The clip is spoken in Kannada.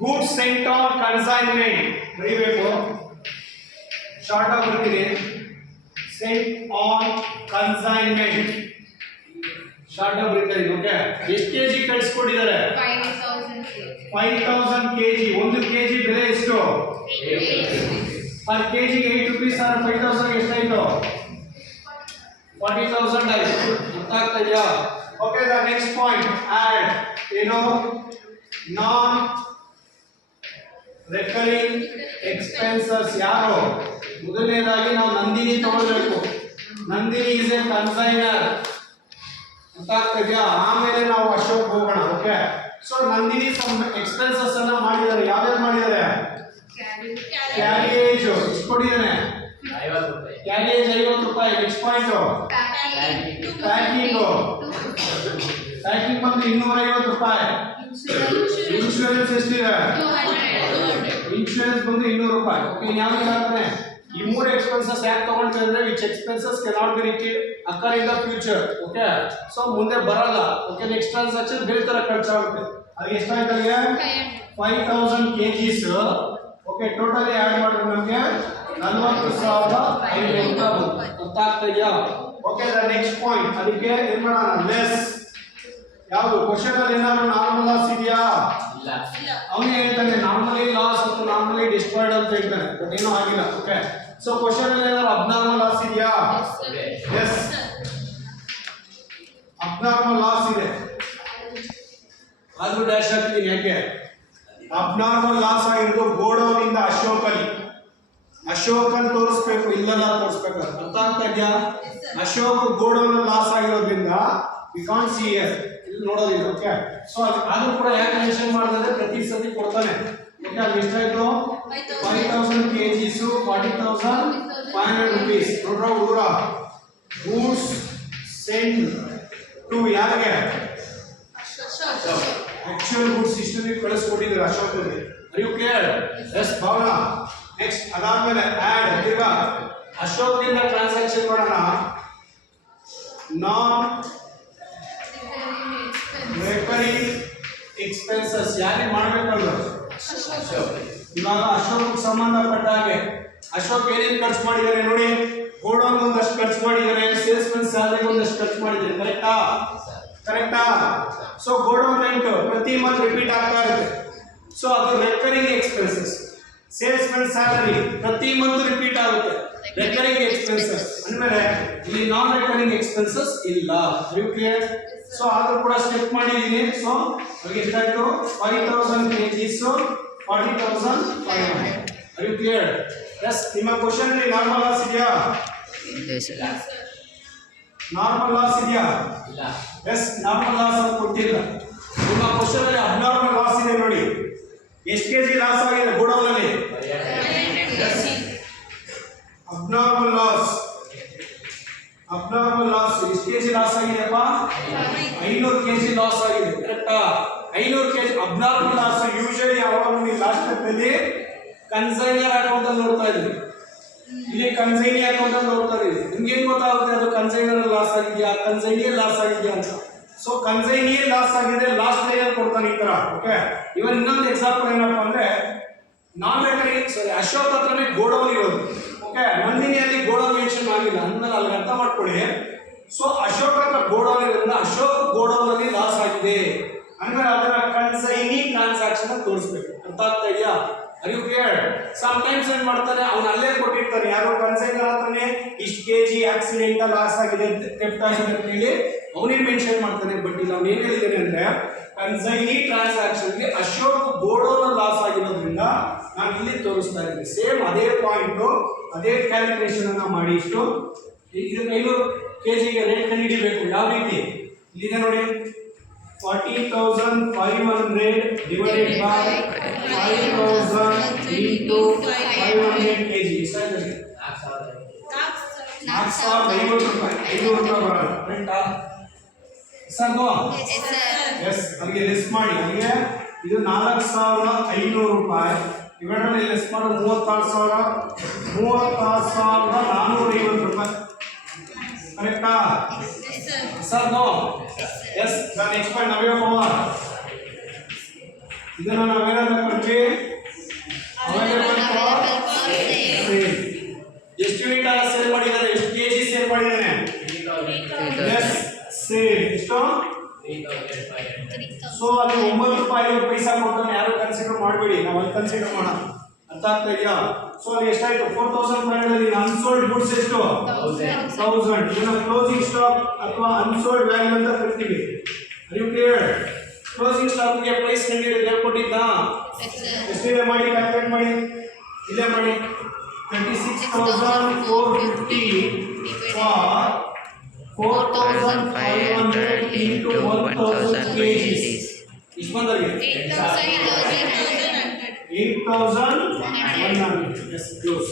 ಗೂಡ್ಸ್ ಸೆಂಟ್ ಆನ್ ಕನ್ಸೈನ್ಮೆಂಟ್ ಬರೀಬೇಕು, ಶಾರ್ಟ್ ಆಗಿ ಬರ್ತೀನಿ. ಸೆಂಟ್ ಆನ್ ಕನ್ಸೈನ್ಮೆಂಟ್ ಶಾರ್ಟ್ ಆಗಿ ಬರೀತಾ ಇದೀನಿ. ಓಕೆ, ಎಷ್ಟು ಕೆಜಿ ಕಳಿಸ್ಕೊಟ್ಟಿದ್ದಾರೆ? 5000 ಕೆಜಿ. 1 ಕೆಜಿ ಬೆಲೆ ಎಷ್ಟು? Per KG 8 rupees. 5000 ಎಷ್ಟಾಯ್ತು? 40,000 ಆಯ್ತು. ಅರ್ಥ ಆಗ್ತಾ ಇದೆಯಾ? Okay, the next point add ಏನು? ನಾನ್ ರೆಕರಿಂಗ್ ಎಕ್ಸ್ಪೆನ್ಸಸ್ ಯಾರು? ಮೊದಲನೇದಾಗಿ ನಾವು ನಂದಿನಿ ತಗೊಳ್ಬೇಕು. Nandini is a consignor. ಅರ್ಥ ಆಗ್ತಾ ಇದೆಯಾ? ಆಮೇಲೆ ನಾವು ಅಶೋಕ್ ಹೋಗೋಣ. Okay, so Nandini some expenses ಅನ್ನ ಮಾಡಿದ್ದಾರೆ. ಯಾವ್ಯಾವ್ದು ಮಾಡಿದ್ದಾರೆ? ಕ್ಯಾರಿಯೇಜ್ ಎಷ್ಟು ಕೊಟ್ಟಿದ್ದಾನೆ? 50 ರೂಪಾಯಿ. ಕ್ಯಾರಿಯೇಜ್ 50 ರೂಪಾಯಿ. ನೆಕ್ಸ್ಟ್ ಪಾಯಿಂಟ್ ಪ್ಯಾಕಿಂಗ್ ಬಂದು 250 ರೂಪಾಯಿ. ಇನ್ಶೂರೆನ್ಸ್ ಎಷ್ಟಿದೆ? ಇನ್ಶೂರೆನ್ಸ್ ಬಂದು 200 ರೂಪಾಯಿ. ಓಕೆ, ಯಾವ್ದು ಹೇಳ್ತಾನೆ? ಈ ಮೂರು ಎಕ್ಸ್ಪೆನ್ಸಸ್ ಯಾಕೆ ತಗೊಳ್ತೀವಿ ಅಂದ್ರೆ which expenses cannot be occur in the future. Okay, so ಮುಂದೆ ಬರಲ್ಲ. ಓಕೆ, ನೆಕ್ಸ್ಟ್ ಟ್ರಾನ್ಸಾಕ್ಷನ್ ಬೇರೆ ತರ ಖರ್ಚಾಗುತ್ತೆ. ಅದು ಎಷ್ಟಾಯ್ತು? ಅಲ್ಲಿಗೆ 5000 ಕೆಜಿಸ್. ಓಕೆ, ಟೋಟಲಿ ಆಡ್ ಮಾಡಿದ್ರೆ ನಮಗೆ 40,500 ರೂಪಾಯಿ. ಅರ್ಥ ಆಗ್ತಾ ಇದೆಯಾ? ಓಕೆ, ದ ನೆಕ್ಸ್ಟ್ ಪಾಯಿಂಟ್ ಅದಕ್ಕೆ ಏನ್ ಮಾಡೋಣ? ಲೆಸ್. ಯಾವುದು ಕ್ವಶನ್ ಅಲ್ಲಿ ಏನಾದ್ರು ನಾರ್ಮಲ್ ಲಾಸ್ ಇದೆಯಾ? ಇಲ್ಲ. ಅವನೇ ಹೇಳ್ತಾನೆ ನಾರ್ಮಲಿ ಲಾಸ್ ಮತ್ತು ನಾರ್ಮಲಿ ಡಿಸ್ಟ್ರಾಯ್ಡ್ ಅಂತ ಹೇಳ್ತಾನೆ, ಬಟ್ ಏನೂ ಆಗಿಲ್ಲ. ಓಕೆ, ಸೊ ಕ್ವಶನ್ ಅಲ್ಲಿ ಏನಾದ್ರು ಅಬ್ನಾರ್ಮಲ್ ಲಾಸ್ ಇದೆಯಾ? ಎಸ್, ಅಬ್ನಾರ್ಮಲ್ ಲಾಸ್ ಇದೆ. ಅದು ಡ್ಯಾಶ್ ಹಾಕಿದ್ದೀನಿ. ಯಾಕೆ ಅಬ್ನಾರ್ಮಲ್ ಲಾಸ್ ಆಗಿರೋದು? ಗೋಡೌನ್ ಇಂದ ಅಶೋಕನ್ ತೋರಿಸ್ಬೇಕು, ಇಲ್ಲೆಲ್ಲ ತೋರಿಸ್ಬೇಕು. ಅರ್ಥ ಆಗ್ತಾ ಇದೆಯಾ? ಅಶೋಕ್ ಗೋಡೌನ್ ಲಾಸ್ ಆಗಿರೋದ್ರಿಂದ ವಿ ಕಾಂಟ್ ಸಿ ಹಿಯರ್, ಇಲ್ಲಿ ನೋಡೋದಿಲ್ಲ. ಓಕೆ, ಸೊ ಆದ್ರೂ ಕೂಡ ಯಾಕೆ ಮೆನ್ಷನ್ ಮಾಡಿದ್ರೆ ಪ್ರತಿ ಸತಿ ಕೊಡ್ತಾನೆ. ಓಕೆ, ಅಲ್ಲಿ ಎಷ್ಟಾಯ್ತು? 5000 ಕೆಜಿಸ್ 40,500 ರೂಪೀಸ್. ನೋಡ್ರ ಹುಡುಗರ, ಗೂಡ್ಸ್ ಸೆಂಡ್ ಟು ಯಾರಿಗೆ? ಆಕ್ಚುಯಲ್ ಗೂಡ್ಸ್ ಇಷ್ಟನ್ನು ಕಳಿಸ್ಕೊಟ್ಟಿದ್ರು ಅಶೋಕ್ಗೆ. Are you clear? Yes Bhavana. Next ಅದಾದ್ಮೇಲೆ ಆಡ್. ಈಗ ಅಶೋಕ್ ಇಂದ ಟ್ರಾನ್ಸಾಕ್ಷನ್ ಮಾಡೋಣ. ನಾನ್ ರೆಕರಿಂಗ್ ಎಕ್ಸ್ಪೆನ್ಸಸ್ ಯಾರಿಗೆ ಮಾಡಬೇಕಲ್ಲ? ಇವಾಗ ಅಶೋಕ್ ಸಂಬಂಧಪಟ್ಟ ಹಾಗೆ ಅಶೋಕ್ ಏನೇನು ಖರ್ಚು ಮಾಡಿದ್ದಾರೆ ನೋಡಿ. ಗೋಡೌನ್ ಒಂದಷ್ಟು ಖರ್ಚು ಮಾಡಿದ್ದಾರೆ, ಸೇಲ್ಸ್ ಮೆನ್ ಸ್ಯಾಲರಿ ಒಂದಷ್ಟು ಖರ್ಚು ಮಾಡಿದ್ದಾರೆ. ಕರೆಕ್ಟಾ? ಸೊ ಗೋಡೌನ್ ರೆಂಟ್ ಪ್ರತಿ ಮಂತ್ ರಿಪೀಟ್ ಆಗ್ತಾ ಇರುತ್ತೆ. ಸೊ ಅದು recurring expenses. Sales men salary ಪ್ರತಿ ಮಂತ್ ರಿಪೀಟ್ ಆಗುತ್ತೆ. ರೆಕರಿಂಗ್ ಎಕ್ಸ್ಪೆನ್ಸಸ್ ಅಂದ್ಮೇಲೆ ಇಲ್ಲಿ ನಾನ್ ರೆಕರಿಂಗ್ ಎಕ್ಸ್ಪೆನ್ಸಸ್ ಇಲ್ಲ. ಕ್ಲಿಯರ್? ಸೊ ಆದ್ರೂ ಕೂಡ ಸ್ಟೆಪ್ ಮಾಡಿದೀನಿ. ಸೊ ಅವ್ರಿಗೆ ಎಷ್ಟಾಯ್ತು? 5000 kgs 40,500. Are you clear? Yes. ನಿಮ್ಮ ಕ್ವಶನ್ ಅಲ್ಲಿ ನಾರ್ಮಲ್ ಲಾಸ್ ಇದೆಯಾ? ನಾರ್ಮಲ್ ಲಾಸ್ ಇದೆಯಾ? ಇಲ್ಲ. ಎಸ್, ನಾರ್ಮಲ್ ಲಾಸ್ ಅಂತ ಕೊಟ್ಟಿಲ್ಲ. ನಿಮ್ಮ ಕ್ವಶನ್ ಅಲ್ಲಿ ಅಬ್ನಾರ್ಮಲ್ ಲಾಸ್ ಇದೆ ನೋಡಿ. ಎಷ್ಟು ಕೆಜಿ ಲಾಸ್ ಆಗಿದೆ ಗೋಡೌನ್ ಅಲ್ಲಿ? ಅಬ್ನಾರ್ಮಲ್ ಲಾಸ್ ಎಷ್ಟು ಕೆಜಿ ಲಾಸ್ ಆಗಿದೆಯಪ್ಪ? 500 ಕೆಜಿ ಲಾಸ್ ಆಗಿದೆ. ಕರೆಕ್ಟಾ? 500 ಕೆಜಿ ಅಬ್ನಾರ್ಮಲ್ ಲಾಸ್. ಯೂಶಲಿ ಯಾವಾಗ ನೀವು ಲಾಸ್ಟ್ ಅಲ್ಲಿ ಕನ್ಸೈನರ್ ಅಕೌಂಟ್ ಅಲ್ಲಿ ನೋಡ್ತಾ ಇದ್ರಿ, ಇಲ್ಲಿ ಕನ್ಸೈನಿ ಅಕೌಂಟ್ ಅಲ್ಲಿ ನೋಡ್ತಾ ಇದ್ರಿ. ನಿಮ್ಗೆ ಏನ್ ಗೊತ್ತಾಗುತ್ತೆ ಅದು ಕನ್ಸೈನರ್ ಲಾಸ್ ಆಗಿದೆಯಾ, ಕನ್ಸೈನಿಯಲ್ ಲಾಸ್ ಆಗಿದೆಯಾ ಅಂತ? ಸೊ ಕನ್ಸೈನಿಯಲ್ ಲಾಸ್ ಆಗಿದೆ, ಲಾಸ್ಟ್ ಲೇಯರ್ ಕೊಡ್ತಾನೆ ಈ ತರ. ಓಕೆ, ಇವನ್ ಇನ್ನೊಂದು ಎಕ್ಸಾಂಪಲ್ ಏನಪ್ಪಾ ಅಂದ್ರೆ ನಾನ್ ರೆಕರಿಂಗ್ ಅಶೋಕ್ ಹತ್ರನೇ ಗೋಡೌನ್ ಇರೋದು. ಓಕೆ, ನಂದಿನಿಯಲ್ಲಿ ಗೋಡೌನ್ ಮೆನ್ಷನ್ ಆಗಿಲ್ಲ ಅಂದ್ಮೇಲೆ ಅಲ್ಲಿ ಅರ್ಥ ಮಾಡ್ಕೊಳ್ಳಿ. ಸೊ ಅಶೋಕ್ ಹತ್ರ ಗೋಡೌನ್ ಇರೋದ್ರಿಂದ ಅಶೋಕ್ ಗೋಡೌನ್ ಅಲ್ಲಿ ಲಾಸ್ ಆಗಿದೆ ಅಂದ್ರೆ ಅದರ ಕನ್ಸೈನಿ ಟ್ರಾನ್ಸಾಕ್ಷನ್ ತೋರಿಸ್ಬೇಕು. ಅರ್ಥ ಆಗ್ತಾ ಇದೆಯಾ? Are you clear? Sometimes ಏನ್ ಮಾಡ್ತಾನೆ, ಅವ್ನು ಅಲ್ಲೇ ಕೊಟ್ಟಿರ್ತಾನೆ, ಯಾರೋ ಕನ್ಸೈನರ್ ಹತ್ರನೇ ಇಷ್ಟು ಕೆಜಿ ಆಕ್ಸಿಡೆಂಟ್ ಲಾಸ್ ಆಗಿದೆ, ಥೆಫ್ಟ್ ಆಗಿದೆ ಅಂತ ಹೇಳಿ ಅವನೇ ಮೆನ್ಷನ್ ಮಾಡ್ತಾನೆ. ಬಟ್ ಇಲ್ಲಿ ಅವ್ನು ಏನ್ ಹೇಳಿದ್ದಾನೆ ಅಂದ್ರೆ ಕನ್ಸೈನಿ ಟ್ರಾನ್ಸಾಕ್ಷನ್ಗೆ ಅಶೋಕ್ ಗೋಡೌನ್ ಲಾಸ್ ಆಗಿರೋದ್ರಿಂದ ನಾನು ಇಲ್ಲಿ ತೋರಿಸ್ತಾ ಇದ್ದೀನಿ. ಸೇಮ್ ಅದೇ ಪಾಯಿಂಟ್, ಅದೇ ಕ್ಯಾಲ್ಕುಲೇಷನ್ ಅನ್ನ ಮಾಡಿ ಇಷ್ಟು ಇದನ್ನ 500 ಕೆಜಿಗೆ ರೇಟ್ ಕಂಡುಹಿಡಿಬೇಕು. ಯಾವ ರೀತಿ? ಇಲ್ಲಿದೆ ನೋಡಿ, 40,500 divided by 5,000 into 500 kg. 4,500 ರೂಪಾಯಿ. 500 ರೂಪಾಯಿ ಬರಲ್ಲ. ಕರೆಕ್ಟಾ ಸರ್? ನೋ. ಎಸ್. ಅಲ್ಲಿಗೆ ಲೆಸ್ ಮಾಡಿ. ಅಲ್ಲಿಗೆ ಇದು 4,500 ರೂಪಾಯಿ. ಇವೆರಡರಲ್ಲಿ ಲೆಸ್ ಮಾಡೋದು 36,450 ರೂಪಾಯಿ. ಕರೆಕ್ಟಾ sir? No. Yes. The next point Navya power ಇದನ್ನ ನಾವೇನಂತ ಕೊಡ್ತೀವಿ ಅವೈಲೇಬಲ್ ಫಾರ್ ಸೇಲ್. ಎಷ್ಟು ಯೂನಿಟ್ ಅಲ್ಲ ಸೇಲ್ ಮಾಡಿದ್ದಾರೆ, ಎಷ್ಟು ಕೆಜಿ ಸೇಲ್ ಮಾಡಿದ್ದಾನೆ? ಎಸ್ ಸೇಲ್ ಎಷ್ಟು? ಸೊ ಅಲ್ಲಿ 9 ರೂಪಾಯಿ 50 ಪೈಸಾ ಕೊಡ್ತಾನೆ. ಯಾರು ಕನ್ಸಿಡರ್ ಮಾಡಬೇಡಿ, ನಾವು ಅಲ್ಲಿ ಕನ್ಸಿಡರ್ ಮಾಡೋಣ. ಅರ್ಥ ಆಗ್ತಾ ಇದೆಯಾ? ಸೊ ಅಲ್ಲಿ ಎಷ್ಟಾಯ್ತು? 4500 ಅಲ್ಲಿ ಅನ್ಸೋಲ್ಡ್ ಗುಡ್ಸ್ ಎಷ್ಟು? 1000. ಇದನ್ನ ಕ್ಲೋಸಿಂಗ್ ಸ್ಟಾಕ್ ಅಥವಾ ಅನ್ಸೋಲ್ಡ್ ವ್ಯಾಲ್ಯೂ ಅಂತ ಕರಿತೀವಿ. Are you clear? Closing stock ಗೆ ಪ್ರೈಸ್ ನೀಡಿದ್ರೆ ಕೊಟ್ಟಿದ್ದ ಎಷ್ಟಿದೆ ಮಾಡಿ ಕ್ಯಾಲ್ಕುಲೇಟ್ ಮಾಡಿ. ಇಲ್ಲೇ ಮಾಡಿ 36,450 ಫಾರ್ 4,500 into 1,000 kgs. ಇಷ್ಟು ಬಂದರಿಗೆ 8,100. Yes, close.